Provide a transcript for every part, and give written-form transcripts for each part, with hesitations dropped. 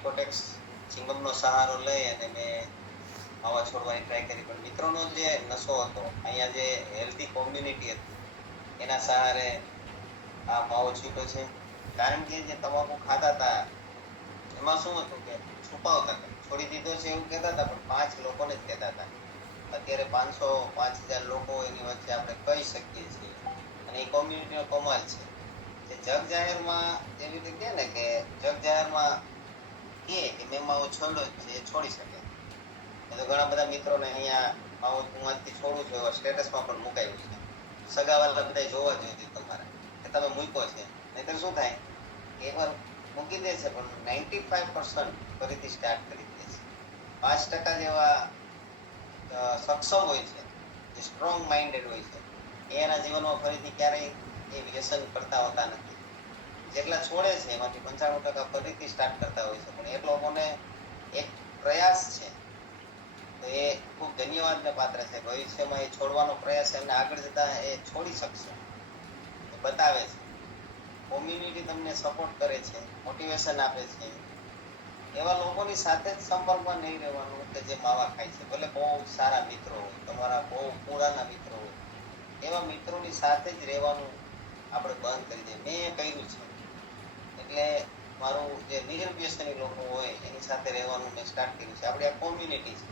નિકોટેક્સ ચિંગમનો સહારો લઈ અને મેં માવા છોડવાની ટ્રાય કરી, પણ મિત્રોનો જે નશો હતો, અહીંયા જે હેલ્ધી કોમ્યુનિટી હતી એના સહારે આ માવો છૂટ્યો છે. કારણ કે જે તમાકુ ખાતા હતા એમાં શું હતું કે છુપાવતા હતા, છોડી દીધો છે એવું કહેતા હતા, પણ 5 લોકોને જ કહેતા હતા. અત્યારે 500-5000 લોકો એની વચ્ચે આપણે કહી શકીએ છીએ, અને એ કોમ્યુનિટીનો કમાલ છે. જે જગ જાહેરમાં એવી રીતે કહે ને કે જગ જાહેરમાં કે મેં માવો છોડ્યો છે એ છોડી શકે. તો ઘણા બધા મિત્રોને અહીંયા માવો હું આજથી છોડું છું એવા સ્ટેટસમાં પણ મુકાયું છે. સગાવાલા બધા જોવા જોઈએ તમારે કે તમે મૂક્યો છે, નહીતર શું થાય એકવાર મૂકી દે છે પણ 95% ફરીથી સ્ટાર્ટ કરી દે છે. 5% જેવા સક્ષમ હોય છે, જે સ્ટ્રોંગ માઇન્ડેડ હોય છે, એના જીવનમાં ફરીથી ક્યારેય એ વ્યસન કરતા હોતા નથી. જેટલા છોડે છે એમાંથી 95% ફરીથી સ્ટાર્ટ કરતા હોય છે, પણ એ લોકોને એક પ્રયાસ છે તો એ ખૂબ ધન્યવાદને પાત્ર છે. ભવિષ્યમાં એ છોડવાનો પ્રયાસ એમને આગળ જતા એ છોડી શકશે, બતાવે છે. કોમ્યુનિટી તમને સપોર્ટ કરે છે, મોટિવેશન આપે છે. એવા લોકોની સાથે જ સંપર્કમાં નહીં રહેવાનું કે જે માવા ખાય છે. ભલે બહુ સારા મિત્રો હોય, તમારા બહુ પુરાના મિત્રો હોય, એવા મિત્રોની સાથે જ રહેવાનું આપણે બંધ કરી દઈએ. મેં એ કર્યું છે. એટલે મારું જે નિર્વ્યસની લોકો હોય એની સાથે રહેવાનું મેં સ્ટાર્ટ કર્યું છે. આપણી આ કોમ્યુનિટી છે.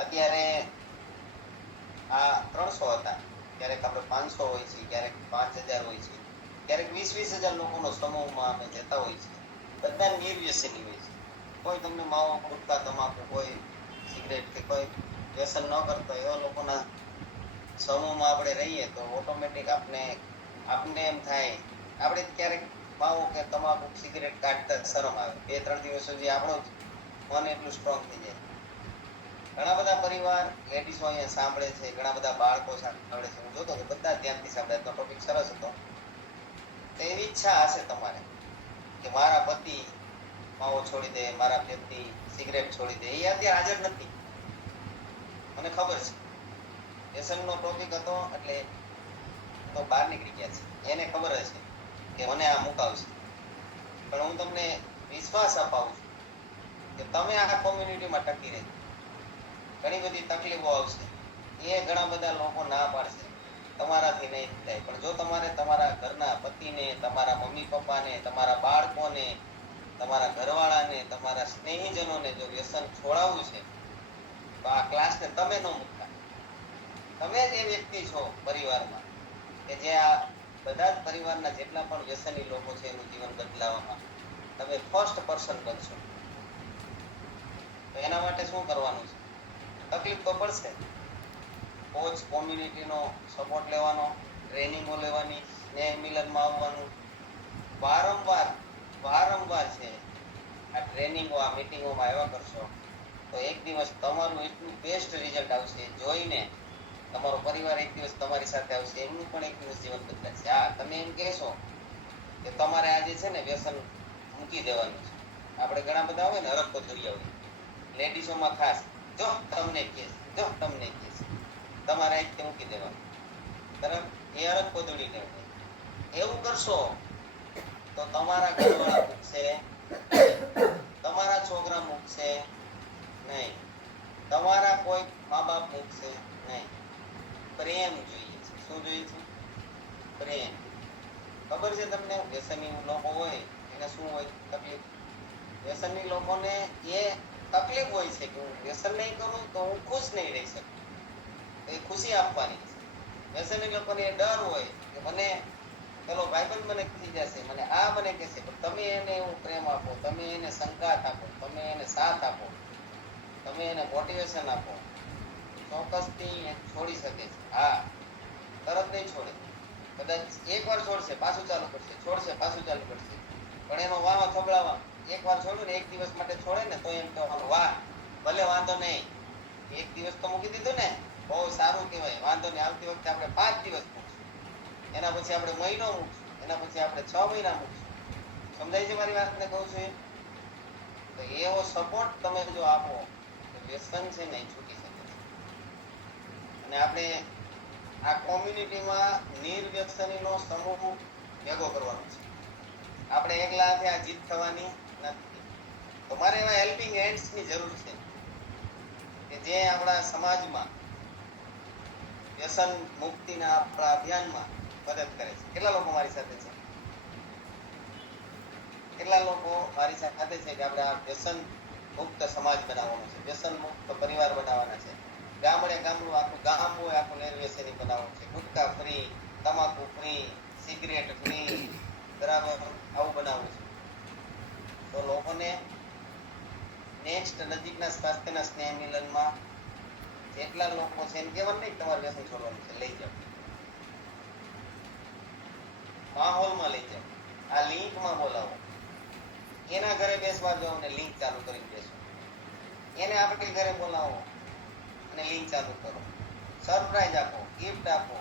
અત્યારે આ 300 હતા, ક્યારેક આપણે 500 હોય છે, ક્યારેક 5000 હોય છે, ક્યારેક 20-20 હજાર લોકોનો સમૂહમાં અમે જતા હોય છે. બધા નિર્વ્યસની હોય છે. કોઈ તમને માવો, ગુટકા, તમાકુ, કોઈ સિગરેટ કે કોઈ વ્યસન ન કરતો એવા લોકોના સમૂહમાં આપણે રહીએ તો ઓટોમેટિક આપણે એમ થાય, આપણે ક્યારેક માવો કે તમાકુ સિગરેટ કાઢતા શરમ આવે. 2-3 દિવસ સુધી આપણું મન એટલું સ્ટ્રોંગ થઈ જાય. ઘણા બધા પરિવાર લેડીઝો અહીંયા સાંભળે છે, ઘણા બધા બાળકો સાંભળે છે. હું જોતો કે બધા ધ્યાનથી સાંભળે. આજનો ટોપિક સરસ હતો. તો એવી ઈચ્છા હશે તમારે કે મારા પતિ માવો છોડી દે, મારા પતિ સિગરેટ છોડી દે. એ અત્યારે હાજર નથી, મને ખબર છે. વ્યસનનો ટોપિક હતો એટલે તો બહાર નીકળી ગયા છે. એને ખબર હશે કે મને આ મુકાવશે, પણ હું તમને વિશ્વાસ અપાવું છું કે તમે આ કોમ્યુનિટીમાં ટકી રહેજો. ઘણી બધી તકલીફો આવશે, એ ઘણા બધા લોકો ના પાડશે, તમારાથી નહીં થાય. પણ જો તમારે તમારા ઘરના પતિને, તમારા મમ્મી પપ્પાને, તમારા બાળકોને, તમારા ઘરવાળાને, તમારા સ્નેહીજનોને જો વ્યસન છોડાવવું છે તો આ ક્લાસને તમે ન મૂકતા. તમે જ એ વ્યક્તિ છો પરિવારમાં કે જે આ બધા જ પરિવારના જેટલા પણ વ્યસની લોકો છે એનું જીવન બદલાવવામાં તમે ફર્સ્ટ પર્સન બનશો. તો એના માટે શું કરવાનું છે? તકલીફ તો પડશે. કોચ કોમ્યુનિટીનો સપોર્ટ લેવાનો, ટ્રેનિંગો લેવાની, સ્નેહ મિલનમાં આવવાનું, વારંવાર છે આ ટ્રેનિંગો, આ મિટિંગોમાં આવ્યા કરશો તો એક દિવસ તમારું એટલું બેસ્ટ રિઝલ્ટ આવશે. જોઈને તમારો પરિવાર એક દિવસ તમારી સાથે આવશે, એમનું પણ એક દિવસ જીવન બદલાશે. હા, તમે એમ કહેશો કે તમારે આજે છે ને વ્યસન મૂકી દેવાનું છે. આપણે ઘણા બધા હોય ને હરખ દુરિયા હોય, લેડીઝોમાં ખાસ, જો તમને તમારે એક મૂકી દેવાનું. તરફ એ હરખ દોડી લેવું. એવું કરશો તો તમારા ઘરવાળા મૂકશે, તમારા છોકરા મૂકશે નહીં, તમારા કોઈ મા બાપ મૂકશે નહીં. પ્રેમ જોઈએ છે. શું જોઈએ છે? પ્રેમ. ખબર છે તમને વ્યસની લોકો હોય એને શું હોય તકલીફ? વ્યસની લોકોને એ તકલીફ હોય છે કે હું વ્યસન નહીં કરું તો હું ખુશ નહીં રહી શકું. એ ખુશી આપવાની છે. વ્યસની લોકોને એ ડર હોય કે મને પેલો ભાઈબંધ મને ખીજી જશે, મને આ મને કહેશે. પણ તમે એને એવું પ્રેમ આપો, તમે એને સંગાથ આપો, તમે એને સાથ આપો, તમે એને મોટિવેશન આપો, ચોક્કસથી છોડી શકે છે. હા, તરત નહીં છોડે. કદાચ એકવાર છોડશે, પાછું ચાલુ કરશે, છોડશે, પાછું ચાલુ કરશે. પણ એનો વાહ થબડાવા, એકવાર છોડ્યું ને એક દિવસ માટે છોડે ને તો એમ કહેવાનું વાહ, ભલે વાંધો નહીં, એક દિવસ તો મૂકી દીધું ને, બહુ સારું કહેવાય, વાંધો નહીં, આવતી વખતે આપણે 5 દિવસ મૂકશું, એના પછી આપણે મહિનો મૂકશું, એના પછી આપણે 6 મહિના મૂકશું. સમજાય છે મારી વાતને કહું છું એ? તો એવો સપોર્ટ તમે જો આપો તો વ્યસન છે ને છૂટી શકે છે. અને આપણે આ કોમ્યુનિટીમાં નિર્વ્યસનીનો સમૂહ ભેગો કરવાનો છે. આપણે એકલાથી આ જીત થવાની નથી. તો મારે એવા હેલ્પિંગ હેન્ડ્સની જરૂર છે કે જે આપણા સમાજમાં વ્યસન મુક્તિના આપણા અભિયાનમાં મદદ કરે છે. કેટલા લોકો મારી સાથે છે? કેટલા લોકો મારી સાથે છે કે આપણે આ વ્યસન મુક્ત સમાજ બનાવવાનો છે, વ્યસન મુક્ત પરિવાર બનાવવાના છે, ગામડે ગામડું આખું ગામ હોય આખું નિર્વ્યસની બનાવવાનું છે, ગુટકા ફ્રી, તમાકુ ફ્રી, સિગરેટ ફ્રી, બરાબર આવું બનાવવું છે. તો લોકોને નેક્સ્ટ નજીકના સ્વાસ્થ્યના સ્નેહ મિલનમાં જેટલા લોકો છે એમ કહેવાનું નહીં તમારે વ્યસન છોડવાનું છે, લઈ જાઓ, માહોલમાં લઈ જાઓ, આ લિંકમાં બોલાવો, એના ઘરે બેસવા જાઓ અને લિંક ચાલુ કરીને બેસો, એને આપણી ઘરે બોલાવો અને લિંક ચાલુ કરો, સરપ્રાઈઝ આપો, ગિફ્ટ આપો,